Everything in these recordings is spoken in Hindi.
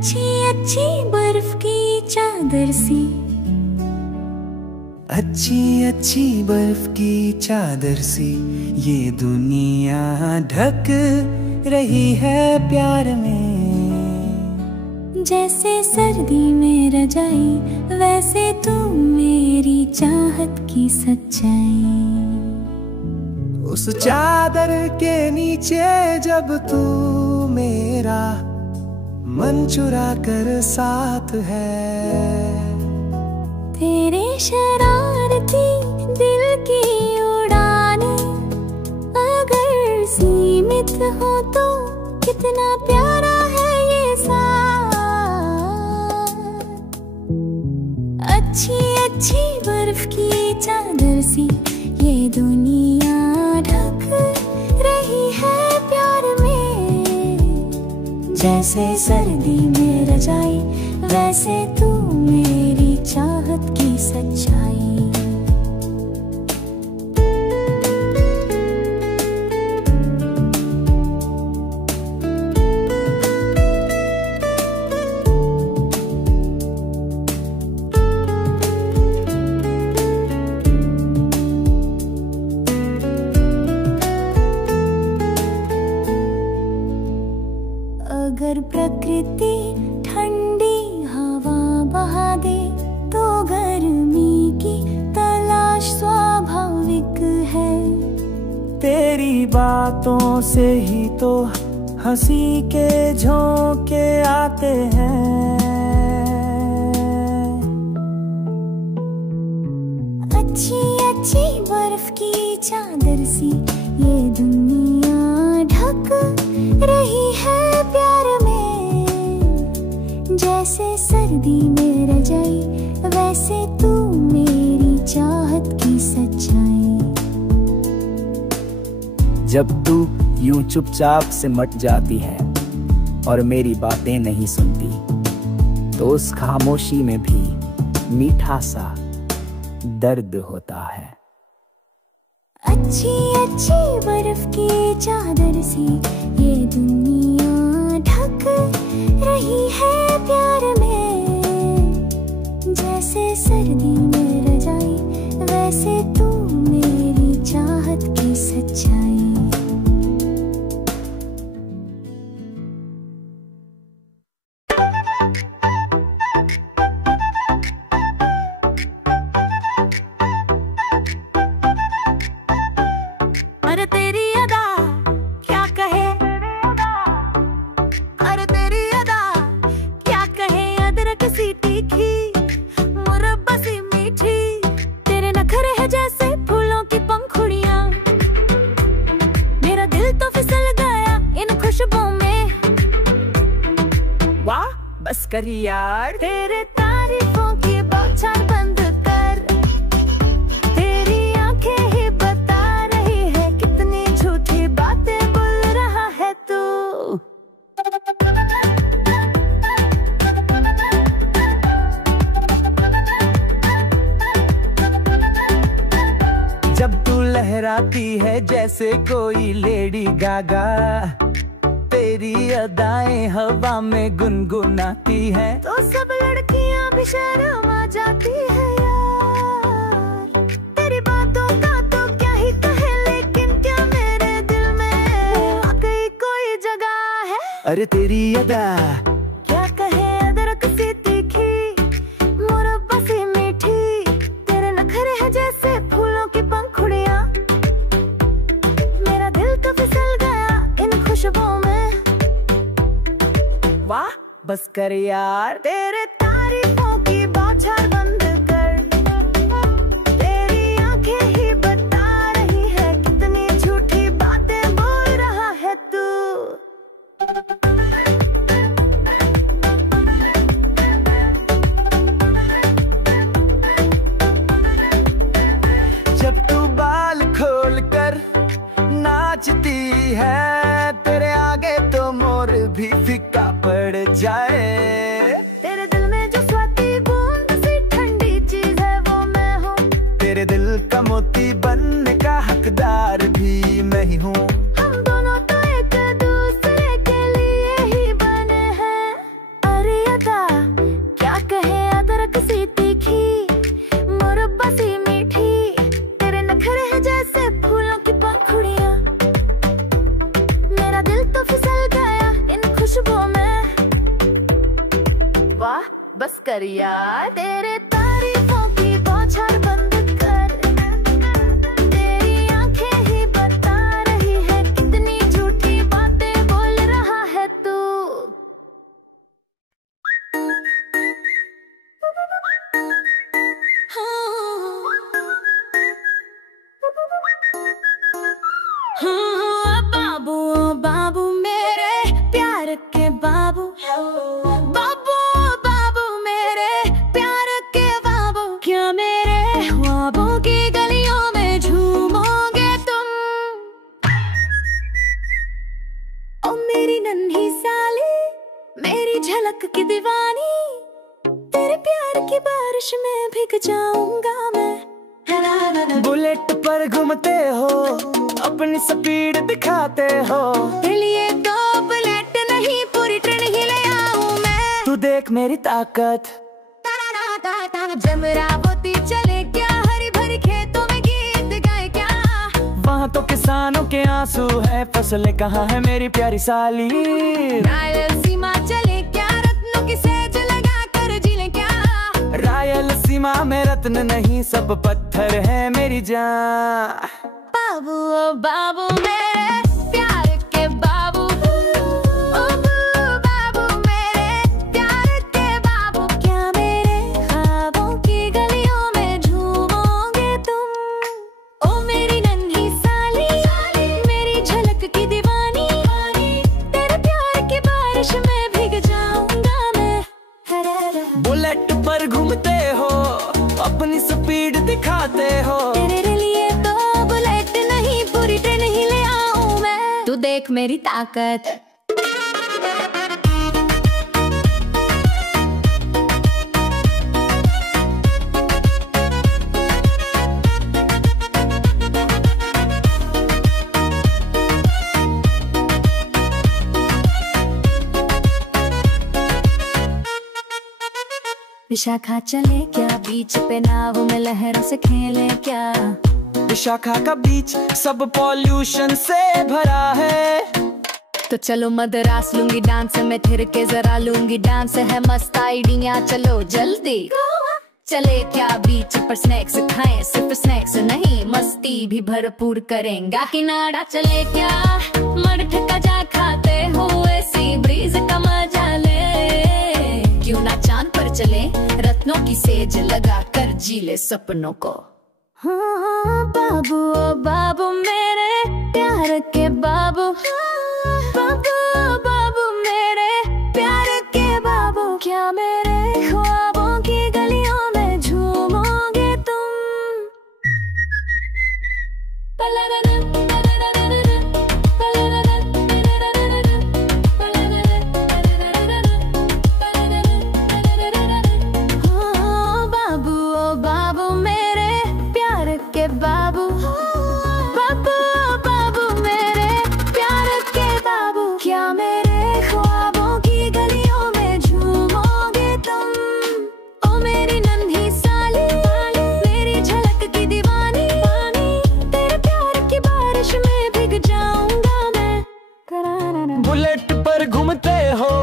अच्छी अच्छी बर्फ की चादर सी, अच्छी अच्छी बर्फ की चादर सी ये दुनिया ढक रही है प्यार में। जैसे सर्दी में रजाई वैसे तू मेरी चाहत की सच्चाई। उस चादर के नीचे जब तू मेरा मन चुरा कर साथ है, तेरे शरारती दिल की उड़ाने अगर सीमित हो तो कितना प्यारा है ये साथ। अच्छी अच्छी बर्फ की चादर सी ये दुनिया ढक रही है प्यार में। जैसे सर्दी में रजाई वैसे तू मेरी चाहत की सच्चाई। अगर प्रकृति ठंडी हवा बहा दे तो गर्मी की तलाश स्वाभाविक है। तेरी बातों से ही तो हंसी के झोंके आते हैं। अच्छी अच्छी बर्फ की चादर सी ये दुनिया ढक रही है प्यार में। जैसे सर्दी में रजाई वैसे तू मेरी चाहत की सच्चाई। जब तू यूं चुपचाप से मट जाती है और मेरी बातें नहीं सुनती, तो उस खामोशी में भी मीठा सा दर्द होता है। अच्छी अच्छी बर्फ की चादर सी ये दुनिया ढक रही है प्यार में। जैसे सर्दी में रजाई वैसे तू मेरी चाहत की सच्चाई। अरे तेरी अदा क्या कहे, अरे तेरी अदा क्या कहे, अदरक सी तीखी मुरब्बा सी मीठी, तेरे नखरे है जैसे फूलों की पंखुड़ियां। मेरा दिल तो फिसल गया इन खुशबुओं में। वाह बस कर यार, तेरे तारीफों की बौछार बंद कर, तेरी आंखें ही बता रही है कितनी झूठी बातें बोल रहा है तू। जब तू लहराती है जैसे कोई लेडी गागा, तेरी अदाएं हवा में गुनगुनाती हैं। तो सब लड़कियां भी शर्मा जाती है यार। तेरी बातों का तो क्या ही कहे, लेकिन क्या मेरे दिल में वाकई कोई जगह है। अरे तेरी अदा क्या कहे, अदरक सी तीखी मुरब्बा सी मीठी, तेरे नखरे है जैसे फूलों की पंखुड़ियां। मेरा दिल तो फिसल गया इन खुशबुओं में। वाह बस कर यार, तेरे तारीफों की बौछार बंद कर, तेरी आंखें ही बता रही है कितनी झूठी बातें बोल रहा है तू। जब तू बाल खोल कर नाचती है, तेरे आगे तो मोर भी फीका पड़ जाए। तेरे दिल में जो स्वाति बूंद सी ठंडी चीज है वो मैं हूँ। तेरे दिल का मोती बनने का हकदार भी मैं ही हूँ। हम दोनों तो एक दूसरे के लिए ही बने हैं। अरे कर यार। तेरे तारीफों की बौछार बंद कर, तेरी आंखें ही बता रही है कितनी झूठी बातें बोल रहा है तू। बाबू बाबू मेरे प्यार के बाबू, बाबू बाबू मेरे प्यार के बाबू, क्या मेरे ख्वाबों की गलियों में झूमोगे तुम? ओ मेरी नन्ही साली, मेरी झलक की दीवानी, तेरे प्यार की बारिश में भीग जाऊंगा मैं। बुलेट पर घूमते हो, अपनी स्पीड दिखाते हो, तेरे लिए तो बुलेट नहीं पूरी ट्रेन ही ले आऊं मैं। तू देख मेरी ताकत, जमरावती चले क्या, हरी भरी खेतों में गीत गाए क्या? वहाँ तो किसानों के आंसू है, फसलें कहाँ है मेरी प्यारी साली? रायलसीमा चले क्या, रत्नों की सेज लगा कर जी ले क्या? रायलसीमा में रत्न नहीं सब पत्थर है मेरी जान। बाबू ओ बाबू मेरे प्यार के बाबू, ओ बाबू मेरे प्यार के बाबू, क्या मेरे ख्वाबों की गलियों में झूमोगे तुम? ओ मेरी नन्ही साली, मेरी झलक की दीवानी, तेरे प्यार की बारिश में भीग जाऊंगा मैं। बुलेट पर घूमते हो, अपनी स्पीड दिखाते हो, तेरे लिए तो बुलेट नहीं पूरी ट्रेन ही ले आऊं मैं। तू देख मेरी ताकत, विशाखा चले क्या, बीच पे नाव में लहरों से खेले क्या? विशाखा का बीच सब पॉल्यूशन से भरा है। तो चलो मदरास लूंगी डांस में, थिर के जरा लूंगी डांस है मस्त आइडिया, चलो जल्दी चले क्या बीच पर स्नैक्स खाएं, सिर्फ स्नैक्स नहीं मस्ती भी भरपूर करेंगे। किनारा चले क्या, मर्द का जा खाते हुए सी ब्रीज का मजा ले, क्यों ना चांद पर चले, रत्नों की सेज लगा कर जी ले सपनों को। हाँ बाबू ओ बाबू मेरे प्यार के बाबू, बाबू बाबू मेरे प्यार के बाबू, क्या मेरे ख्वाबों की गलियों में झूमोगे तुम? बाबू ओ बाबू मेरे प्यार के बाबू, बाबू बाबू मेरे प्यार के बाबू, क्या मेरे ख्वाबों की गलियों में झूमोगे तुम? ओ मेरी नन्ही साली, मेरी झलक की दीवानी, तेरे प्यार की बारिश में भीग जाऊंगा मैं। बुलेट पर घूमते हो,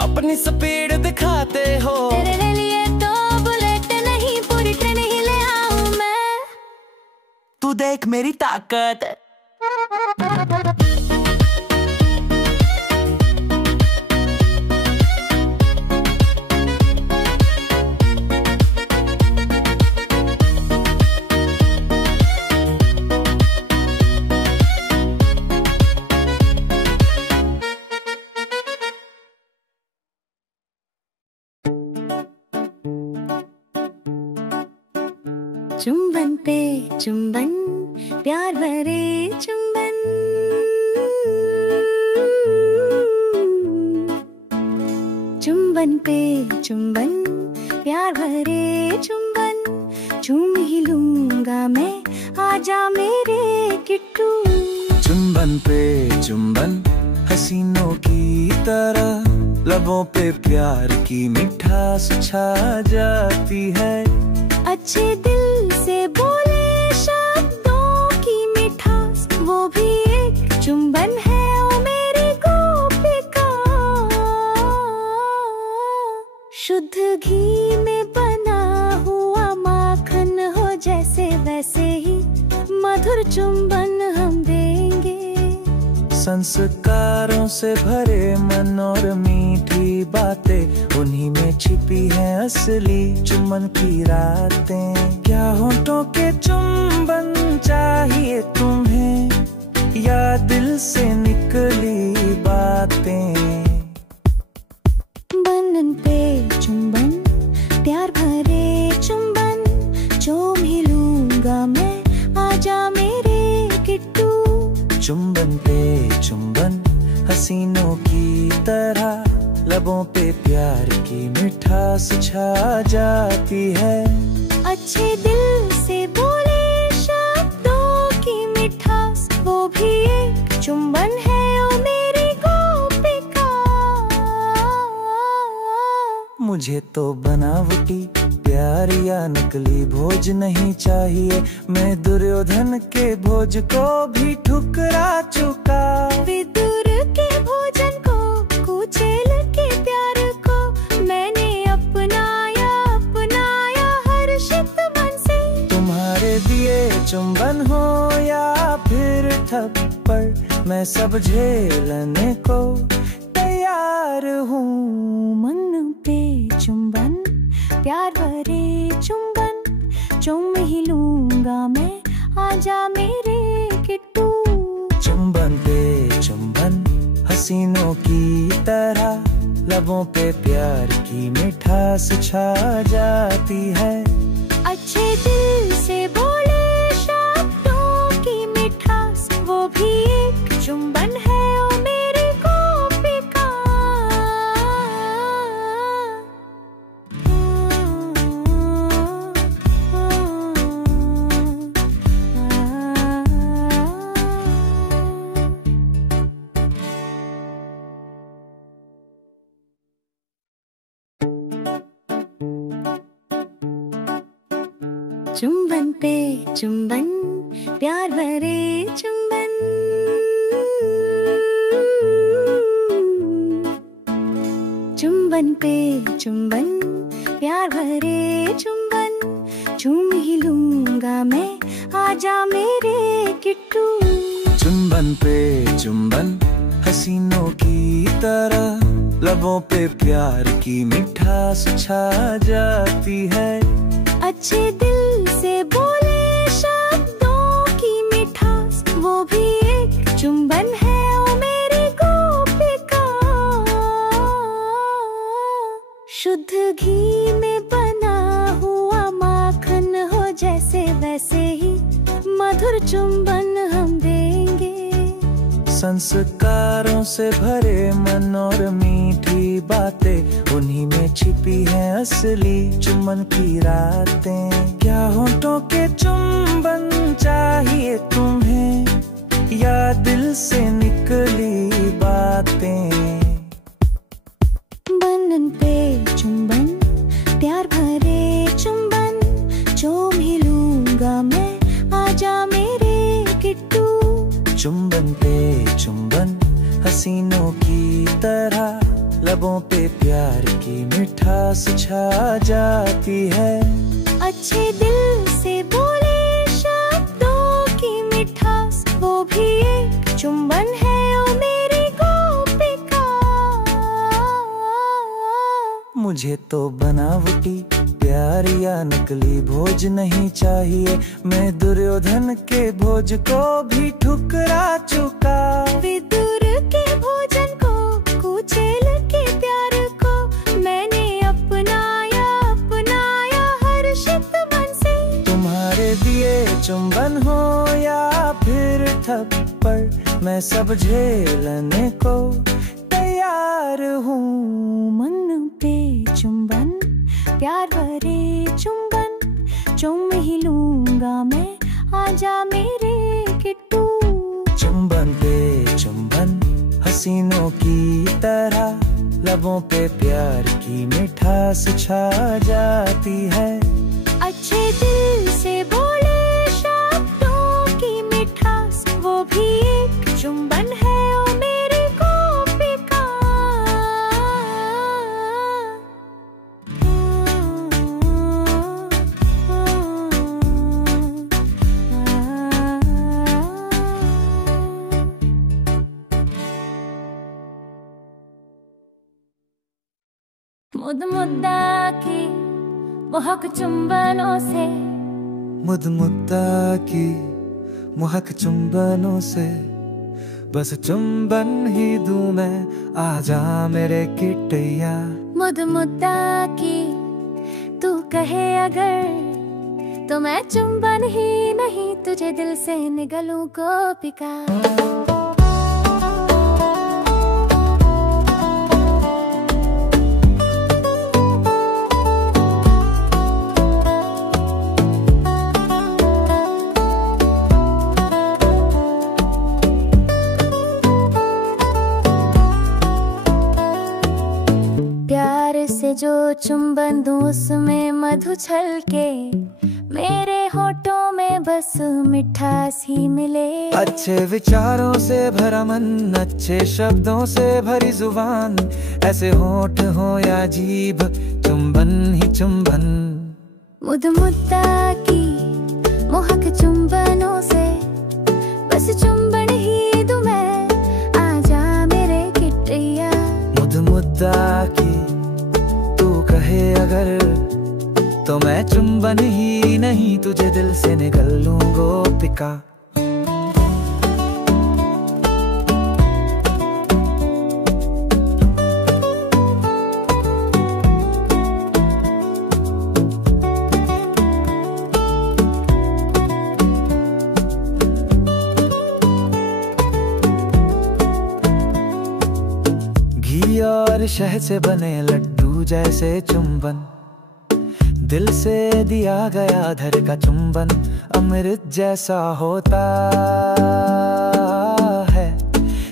अपनी स्पीड दिखाते हो, तेरे लिए तो बुलेट नहीं पूरी ट्रेन ही ले आऊं मैं। तू देख मेरी ताकत। चुंबन पे चुंबन, प्यार भरे चुंबन, चुंबन पे चुंबन, प्यार भरे चुंबन, चूम ही लूंगा मैं, आजा मेरे किट्टू। चुंबन पे चुंबन, हसीनों की तरह, लबों पे प्यार की मिठास छा जाती है। अच्छे दिल से बोले शब्दों की मिठास, वो भी एक चुंबन है ओ मेरी गोपिका। शुद्ध घी संस्कारों से भरे मन और मीठी बातें, उन्हीं में छिपी है असली चुम्बन की रातें। क्या होठों के चुम्बन चाहिए तुम्हें, या दिल से निकली बातें? बनन पे चुम्बन, प्यार भरे चुम्बन, चूम ही लूंगा मैं, आजा मेरे किट्टू। चुम्बन पे चुम्बन, हसीनों की तरह, लबों पे प्यार की मिठास छा जाती है। अच्छे दिल से बोले शब्दों की मिठास, वो भी एक चुम्बन है ओ मेरी गोपिका। मुझे तो बनावटी प्यार या नकली भोज नहीं चाहिए, मैं दुर्योधन के भोज को भी ठुकरा चुका। विदुर के भोजन को, कुचेल के प्यार को, मैंने अपनाया अपनाया हर्षित मन से। तुम्हारे दिए चुंबन हो या फिर थप्पड़, मैं सब झेलने को तैयार हूँ। मन पे चुम्बन, प्यार भरे चुम्बन, चूम ही लूंगा मैं, आजा मेरे किट्टू। चुंबन पे चुंबन, हसीनों की तरह, लबों पे प्यार की मिठास छा जाती है। अच्छे दिल से बोले शब्दों की मिठास, वो भी एक चुम्बन है ओ मेरी गोपिका। चुम्बन पे चुम्बन, प्यार भरे चुम्बन, चुम्बन पे चुम्बन, प्यार भरे चुम्बन, चूम ही लूंगा मैं, आजा मेरे किट्टू। चुंबन पे चुंबन, हसीनों की तरह, लबों पे प्यार की मिठास छा जाती है। अच्छे दिल से बोले शब्दों की मिठास, वो भी एक चुम्बन है ओ मेरी गोपिका। शुद्ध घी में बना हुआ माखन हो जैसे, वैसे ही मधुर चुम्बन हम देंगे। संस्कारों से भरे मन और मीठी बातें, उन्हीं में छिपी है असली चुम्बन की रातें। क्या होठों के चुम्बन चाहिए तुम्हें, या दिल से निकली बातें? बनन पे चुम्बन, प्यार भरे चुम्बन, चूम ही लूंगा मैं, आजा मेरे किट्टू। चुंबन पे चुंबन, हसीनों की तरह, लबों पे प्यार की मिठास छा जाती है। अच्छे दिल से बोले शब्दों की मिठास, वो भी एक चुम्बन है ओ मेरी गोपिका। मुझे तो बनावटी प्यार या नकली भोज नहीं चाहिए, मैं दुर्योधन के भोज को भी ठुकरा चुका। विदुर के भोजन को, कुचेल के प्यार को, मैंने अपनाया अपनाया हर्षित मन से। तुम्हारे दिए चुंबन हो या फिर थप्पड़, मैं सब झेलने को तैयार हूँ। मन पे चुम्बन, प्यार भरे चुम्बन, चूम ही लूंगा मैं, आजा मेरे किट्टू। चुंबन पे चुंबन, हसीनों की तरह, लबों पे प्यार की मिठास छा जाती है। अच्छे दिल से बोले शब्दों की मिठास, वो भी एक चुम्बन है ओ मेरी गोपिका। मुद मुद्दाकी महक चुंबनों से, मुद मुद्दाकी महक चुंबनों से, बस चुंबन ही दूं मैं, आजा मेरे किटैया। मुद मुद्दाकी तू कहे अगर, तो मैं चुंबन ही नहीं तुझे दिल से निगलूं गोपिका। से जो चुंबन दूं उसमें मधु छलके, मेरे होठों में बस मिठास ही मिले। अच्छे विचारों से भरा मन, अच्छे शब्दों से भरी जुबान, ऐसे होठ हो या जीभ, चुंबन ही चुंबन। मुद मुद्दाकी मोहक चुंबनों से, बस चुंबन ही दूं मैं, आजा मेरे किटैया। मुद मुद्दाकी कहे अगर, तो मैं चुंबन ही नहीं तुझे दिल से निगल लूं गोपिका। घी और शहद से बने लड्डू जैसे चुंबन, दिल से दिया गया धर का चुंबन, अमृत जैसा होता है।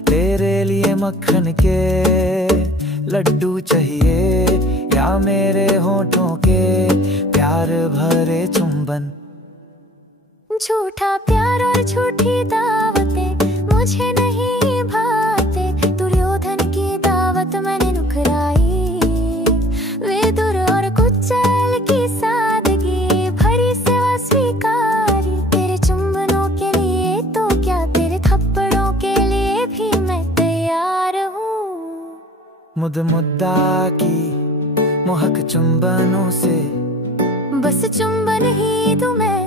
तेरे लिए मक्खन के लड्डू चाहिए, या मेरे होठों के प्यार भरे चुंबन। झूठा प्यार और झूठी दावतें मुझे नहीं भाते, दुर्योधन की दावत मैंने नुकराई, विदुर और कुचल की सादगी भरी सेवा स्वीकारी। तेरे चुंबनों के लिए तो क्या, तेरे थप्पड़ों के लिए भी मैं तैयार हूँ। मुद मुद्दाकी मोहक चुंबनों से, बस चुंबन ही दूं मैं,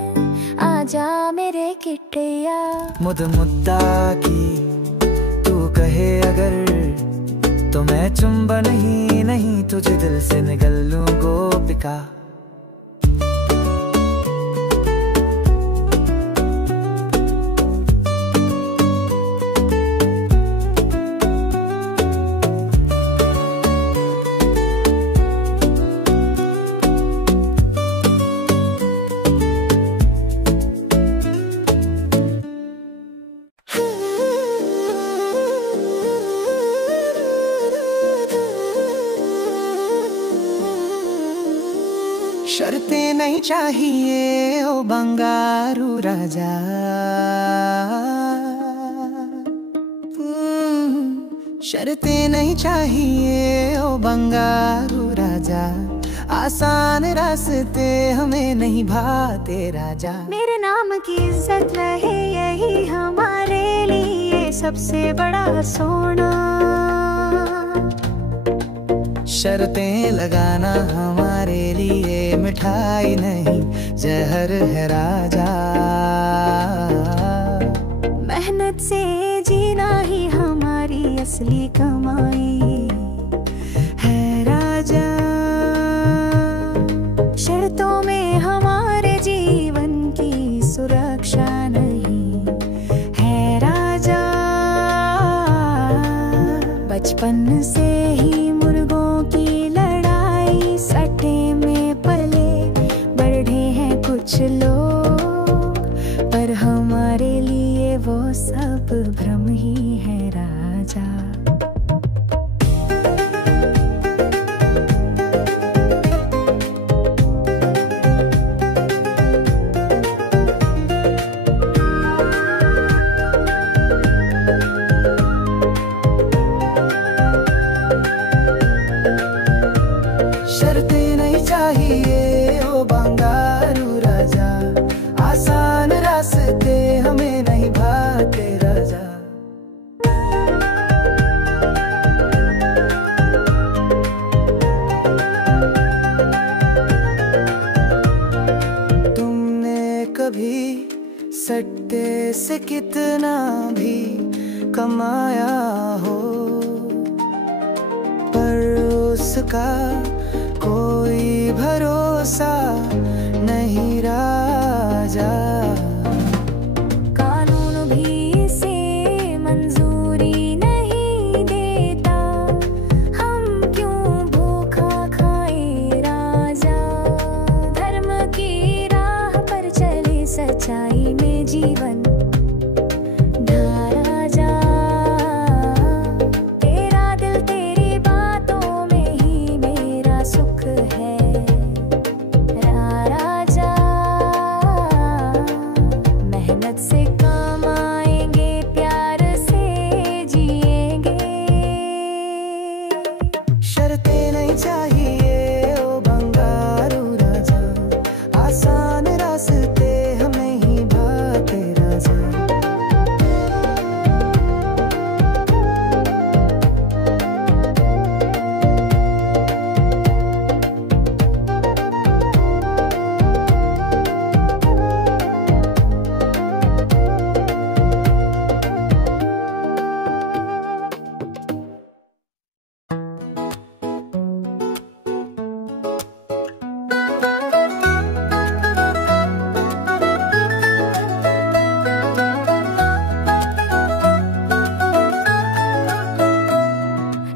आजा मेरे किटैया। मुद मुद्दाकी तू कहे अगर, तो मैं चुंबन ही नहीं तुझे दिल से निगल लूं गोपिका। शर्तें नहीं चाहिए ओ बंगारू राजा, शर्तें नहीं चाहिए ओ बंगारू राजा, आसान रास्ते हमें नहीं भाते राजा। मेरे नाम की इज्जत रहे यही हमारे लिए सबसे बड़ा सोना। शर्तें लगाना हमारे लिए मिठाई नहीं जहर है राजा। मेहनत से जीना ही हमारी असली कमाई है राजा। शर्तों में हमारे जीवन की सुरक्षा नहीं है राजा। बचपन से ही मुर्गों की लड़ाई सट्टे में पले बढ़े हैं कुछ लोग, पर हमारे लिए वो सब भ्रम ही है राजा। कितना भी कमाया हो, पर उसका कोई भरोसा नहीं राजा। कानून भी इसे मंजूरी नहीं देता, हम क्यों भूखा खाए राजा। धर्म की राह पर चले, सच्चाई में जीवन ढाला जा। तेरा दिल तेरी बातों में ही मेरा सुख है राजा। मेहनत से कमाएंगे, प्यार से जिएंगे। शर्तें नहीं चाहिए ओ बंगारू राजा, आसान रास्ते हमें ही भाते राजा।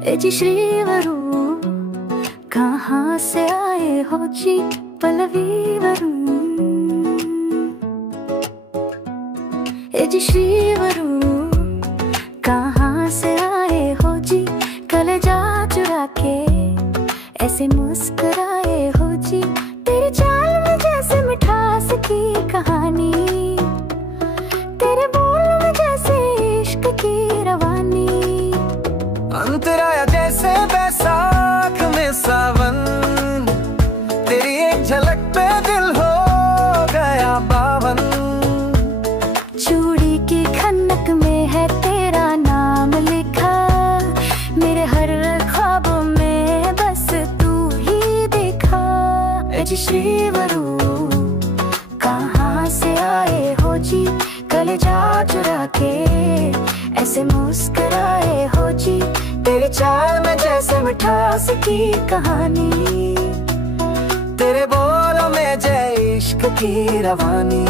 ए जी श्रीवरू, कहाँ से आए हो जी पल्लवी वरुण। ए जी श्रीवरू, कहाँ से आए हो जी कलेजा चुरा के ऐसे मुस्कुराए हो जी। तेरी चाल में जैसे मिठास की कहानी, तेरे बोल में जैसे इश्क की रवानी। अंतराया जैसे बैसाख में सावन, तेरी एक झलक पे दिल हो गया बावन। चूड़ी की खनक में है तेरा नाम लिखा, मेरे हर ख्वाब में बस तू ही दिखा। ए जी श्रीवरू, कहाँ से आए हो जी कलेजा चुरा के ऐसे मुस्कुराए हो जी। तेरी चाल में जैसे मिठास की कहानी, तेरे बोलों में जय इश्क की रवानी।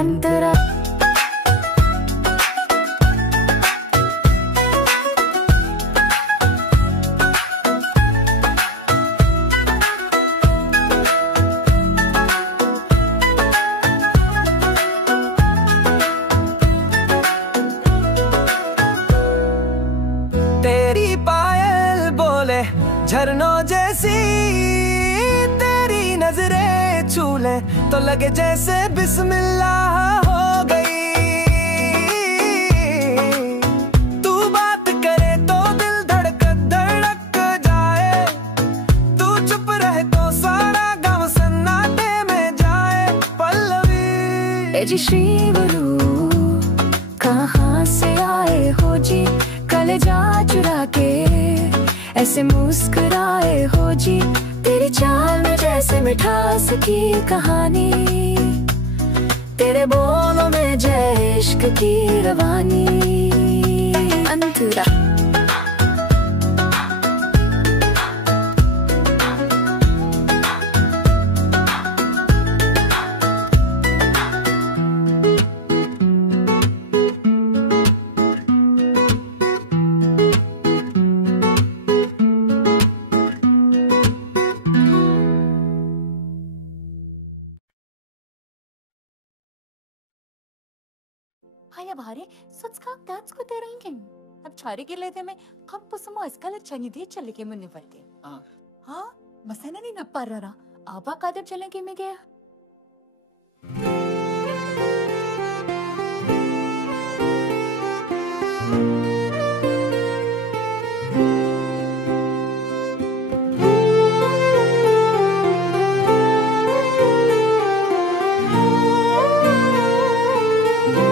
अंतरा तेरी पायल बोले झरनों जैसी, तेरी नजरें छू ले तो लगे जैसे बिस्मिल्लाह हो गई। तू बात करे तो दिल धड़क जाए, तू चुप रहे तो सारा गम सन्नाटे में जाए। पल्लवी ए जी श्रीवरू, कहाँ से आए हो जी कलेजा चुरा के ऐसे मुस्कुराए हो जी। तेरी चाल में जैसे मिठास की कहानी, तेरे बोलों में जय इश्क की रवानी। अंतरा Haya bhare, sutzka dansku terangin. Ab chari ke lete mein kam pusamo iskala chanide chale ke munne valte. Ha? Masana ni napparara. Aba kadar chale ke me gaya.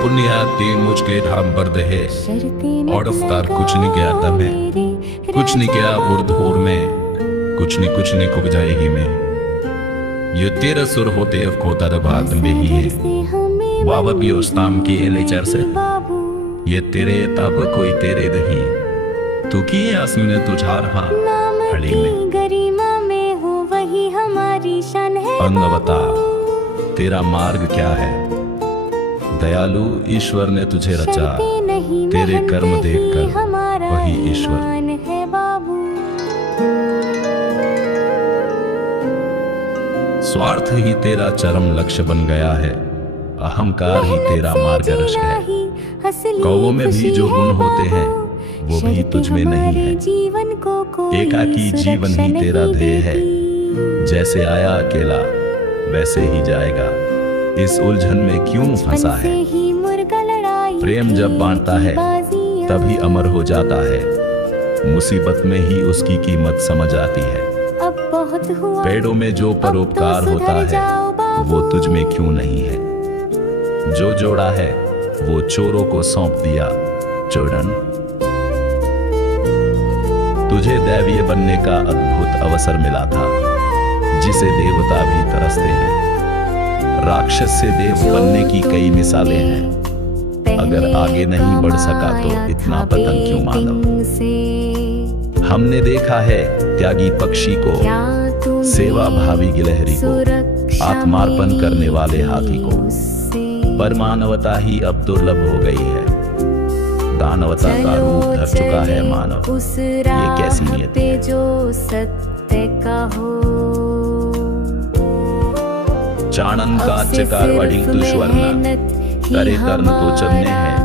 पुण्याती मुझके ढाम बर्द है और अफ्तार कुछ नहीं गया था मैं, कुछ नहीं गया उर्दूर में, कुछ नहीं कुक जाएगी मैं। ये तेरा सुर होते खोता बाद में ही है, वावबी उस्ताम की एलेचर से ये तेरे तब कोई तेरे दही तू की आसमीने तुझार हाँ हड़ी में गरिमा में हो वही हमारी शान है। अंग बता तेरा मार्ग क्या है। दयालु ईश्वर ने तुझे रचा, तेरे कर्म देखकर वही ईश्वर है बाबू। स्वार्थ ही तेरा चरम लक्ष्य बन गया है, अहंकार ही तेरा मार्गदर्श है। कौवों में भी जो गुण होते हैं वो भी तुझ में नहीं है। एकाकी जीवन ही तेरा ध्येय है, जैसे आया अकेला वैसे ही जाएगा। इस उलझन में क्यों फंसा है। प्रेम जब बांटता है तभी अमर हो जाता है, मुसीबत में ही उसकी कीमत समझ आती है। पेड़ों में जो परोपकार होता है वो तुझ में क्यों नहीं है। जो जोड़ा है वो चोरों को सौंप दिया चोरन। तुझे दैवीय बनने का अद्भुत अवसर मिला था, जिसे देवता भी तरसते हैं। राक्षस से देव बनने की कई मिसालें हैं, अगर आगे नहीं बढ़ सका तो इतना पतन क्यों मानव। हमने देखा है त्यागी पक्षी को, सेवा भावी गिलहरी को, आत्मार्पण करने वाले हाथी को। पर मानवता ही अब दुर्लभ हो गई है, दानवता का रूप धर चुका है मानव। ये कैसी नियत है। जो सत्य का हो चाणन का चिकारवाड़ी दुश्वरना करे कर्म तो चलने हैं,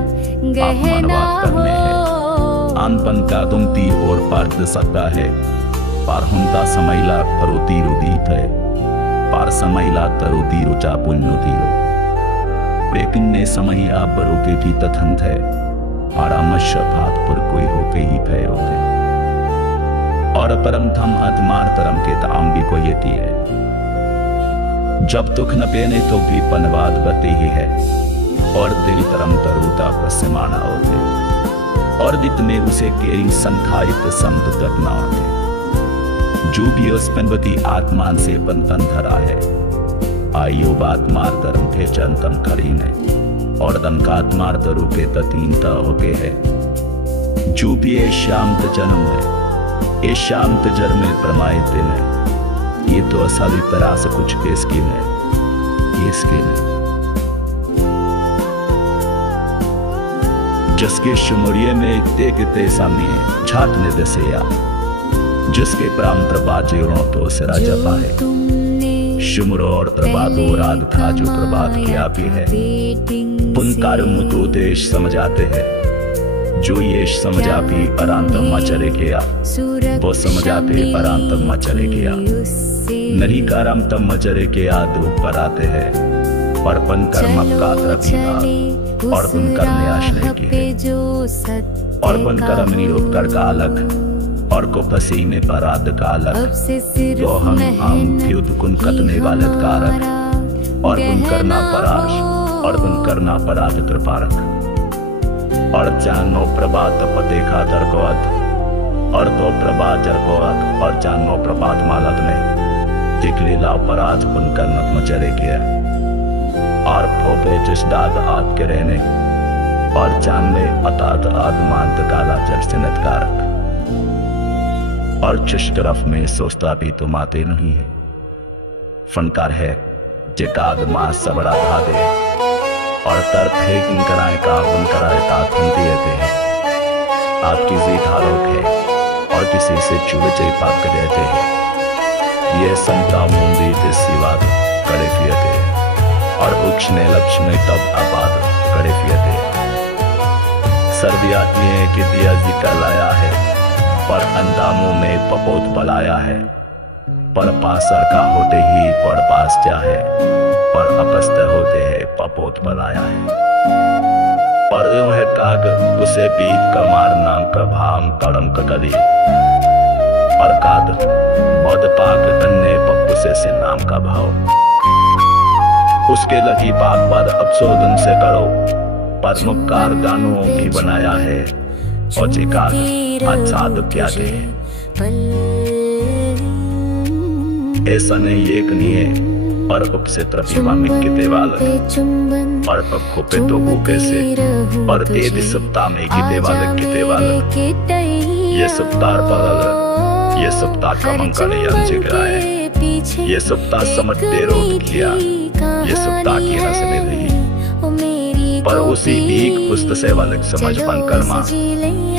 अपमानवाद करने हैं। आनपन का तुमती और पार्थ सकता है, पार हुंता समैला फरोती रुदीत है, पार समैला तरोती रुचा पुण्य तीरो। लेकिन ने समय आप बरोके भी तथंत है, आरामश भात पर कोई होके ही भय होते। और परम थम अधमार तरम के ताम भी को येती है। जब दुख न पेने तो भी पनवाद बते ही है, और दिल तरम तरुता पसमाना होते। और दित में उसे केरी संखायित संत करना होते। जो भी अस्पनवती आत्मान से बंधन धरा है, आयु बात मार धर्म के चंतम खड़ी ने। और दंकात्मार तरु के ततीनता होके है। जो भी ये शांत जन्म है, ये शांत जर में प्रमायित दिन है। ये तो असली तरह से कुछ केस की है, ये स्किन है। जिसके शुमरिये में ते सामने झाटने दसेया, जिसके प्रांत बाजे तो सिरा जपा है। शुमरो और प्रभातो राग था जो प्रभात क्या भी है। पुनकारम को देश समझ आते हैं, जो ये समझा भी अरांतम मचरे गया, वो समझा भी अरांतम मचरे गया। नरी कारम तम मचरे के आद्रूप पर आते हैं, पर पन कर्म का द्रव्य और पुन करने आश्रय की है। और पन कर्म निरुत्तर का अलग, और को पसीने पर आद का अलग। तो हम युद्ध कुन कतने वाले कारक, और कुन करना पराश, और कुन करना पराध कृपारक। और जानो प्रभात पते खातर को अध, और तो प्रभात जर को अध, और जानो प्रभात मालद में दिखली लाव पराध कुन करनत मचरे किया। और फोपे जिस दाद आद के रहने, और जान में अतात आदमांत काला जर्सिनत कारक। और जिस तरफ में सोचता भी तुम आते नहीं है। फनकार है जेकाद मां सबड़ा था दे, और तर्क है किन कराए का उन कराए तात हिंदी हैं। आपकी जीत आरोप है और किसी से चुवे चे पाक देते हैं। ये संता मुंदी सिवा करे फियते, और उक्षने लक्ष्य में तब आबाद करे फियते। सर्दी आती है कि दिया जिका लाया है, पर अंदामों में पपोत बलाया है। पर पासर का होते ही पर पास जा है, पर अपस्त होते हैं पपोत बलाया है। पर यूं है काग उसे बीत का मारना का भाम कलम का गली, और काद मद पाक तन्ने पप्पुसे से नाम का भाव। उसके लगी बात बाद अफसोदन से करो, पर मुक्कार गानों भी बनाया है। और जिकाग आजाद क्या दे ऐसा नहीं एक नहीं है, और हुप से त्रपीवा मिक्के देवालक और पक्को पे तो कैसे और तेज सप्ताह में की देवालक की देवालक ये सप्ताह पगल ये सप्ताह कमंकल यंजिगाए ये सप्ताह समझते रोट किया ये सप्ताह की रसने रही पर उसी एक पुस्तक से वालक समझ बन कर्मा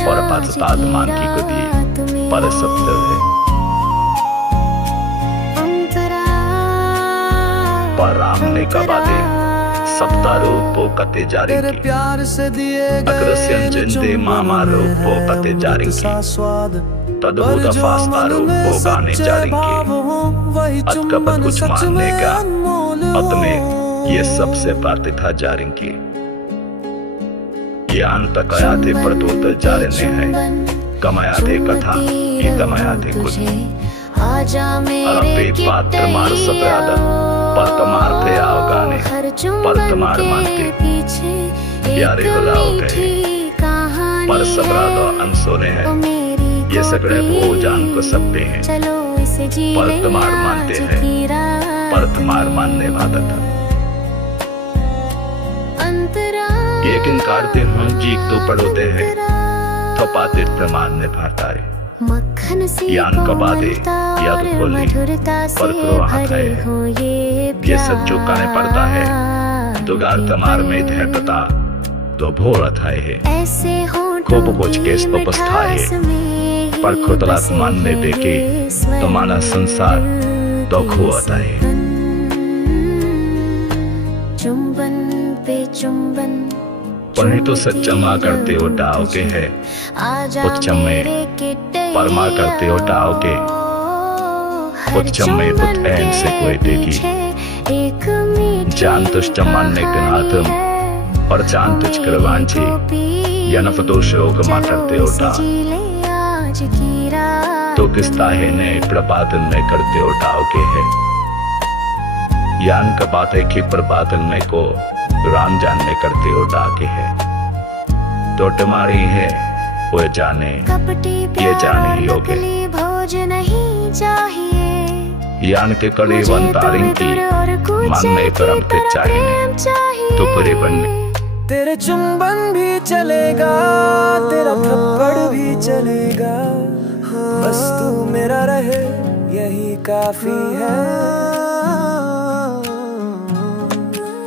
और पाचतात मान की गति पर सप्त है पर राम ने कहा दे सप्ताह रूपो कते जारी की अग्रस्यन जिंदे मामा रूपो कते जारी की तद्भुत फास्ता रूपो गाने जारी की अतकपत कुछ मानने का अपने ये सबसे बातें था जारी की ये अंत कया थे प्रदूत जारे ने है कमाया थे कथा ये कमाया थे कुछ अरबे पात्र मार सप्यादा पर तमार थे आओ गाने पर तमार मानते प्यारे बुलाओ कहे पर सबरा दो अंसोने हैं ये सगड़े वो जान को सकते हैं पर तमार मानते हैं पर तमार मानने वाला था यकीन करते हैं जीक तो पढ़ोते हैं तो पाते प्रमाण ने भाताए यान कबादे याद खोली पर क्रोहात है ये सब चुकाने पड़ता है दुगार तमार में थे तथा तो भोरत है खूब कुछ केस उपस्था है पर खुदलात मानने देखे तो माना संसार तो खोता है चुंबन पे चुंबन पढ़े तो सच्चा माँ करते हो डाव के है उच्चम में परमा करते हो डाव के उच्चम में पुत एन से कोई देखी जान तुष्ट मानने के नातम और जान तुझ करवांची या नफदोष योग माँ करते हो डाव तो किस्ता है ने प्रबादन में करते हो डाव के है यान का बातें की प्रबादन में को राम जानने करते हो डाके है तो तुम्हारी है वो जाने ये जाने ही होगे भोज नहीं चाहिए यान के कड़े वंतारिंग की मानने करम के चाहिए तो पूरे बनने तेरे चुंबन भी चलेगा तेरा थप्पड़ भी चलेगा बस तू मेरा रहे यही काफी है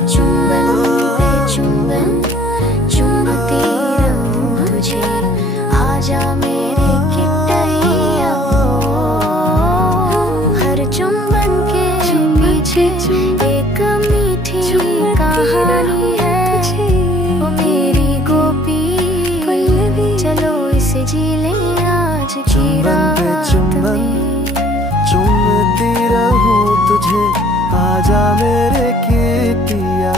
चुंबन पे चुंबन चुंबती रहूं मुझे आजा मेरे किटैया हर चुंबन के पीछे एक मीठी कहानी है वो मेरी गोपी चलो इसे जी ले आज की रात में चुंबती रहूं तुझे आजा मेरे किटिया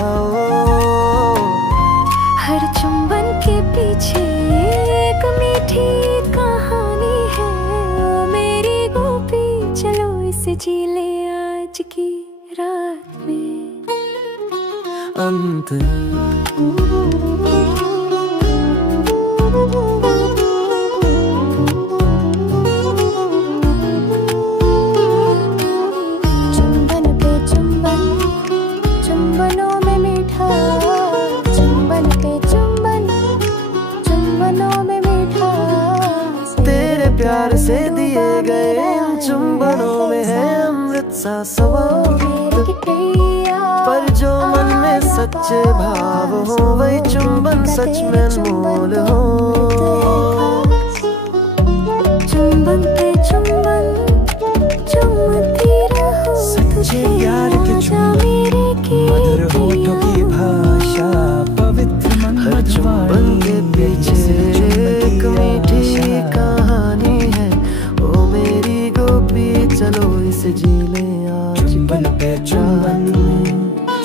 हर चुंबन के पीछे एक मीठी कहानी है वो मेरी गोपी चलो इसे जी ले आज की रात में अंत प्यार से दिए गए चुंबनों में है अमृत सा स्वाद पर जो मन में सच्चे भाव हो वही चुंबन सच में अनमोल हो चुंबन पे चुंबन चुम्बती रहूं सच्चे प्यार के चुंबन मधुर होठों की भाषा पवित्र मन हर चुंबन के पीछे एक मीठी कहानी है ओ मेरी गोपी चलो इसे जी ले आज चुंबन पे चुंबन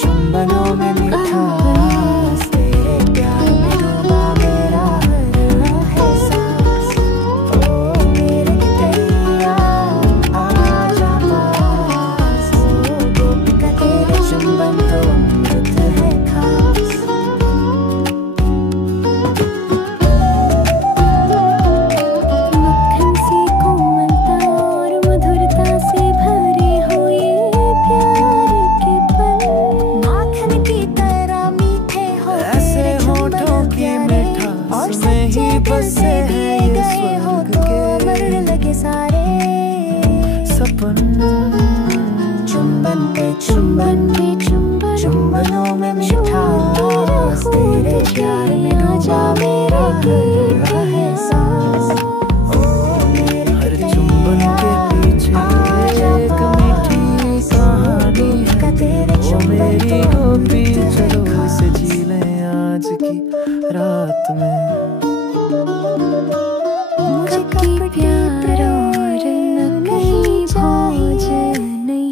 चुंबनों में मिठास तेरे प्यार में डूबा मेरा हर के चुंबन चुंबनों में मिठास, तेरे प्यार में डूबा मेरा हर एहसास। हर चुंबन के पीछे एक मीठी कहानी है, वो मेरी गोपी चलो इसे जी लें आज की रात में।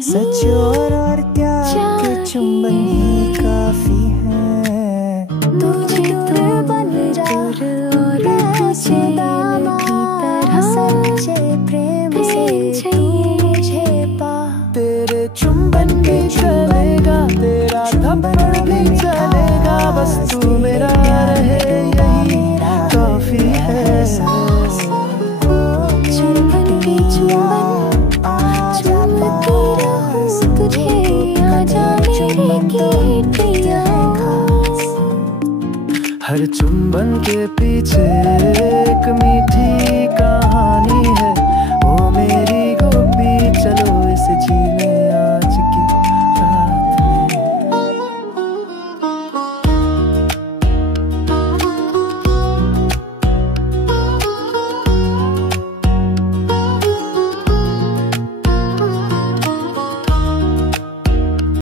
सच और त्याग के चुंबन ही काफी है। तुझे तो बन जा और तुझे दामाद, सच्चे प्रेम से तुझे पा। तेरे चुंबन भी चलेगा, तेरा थप्पड़ भी चलेगा, बस तू मेरा रहे यही काफी है। चुंबन के चुंबन हर चुंबन के पीछे एक मीठी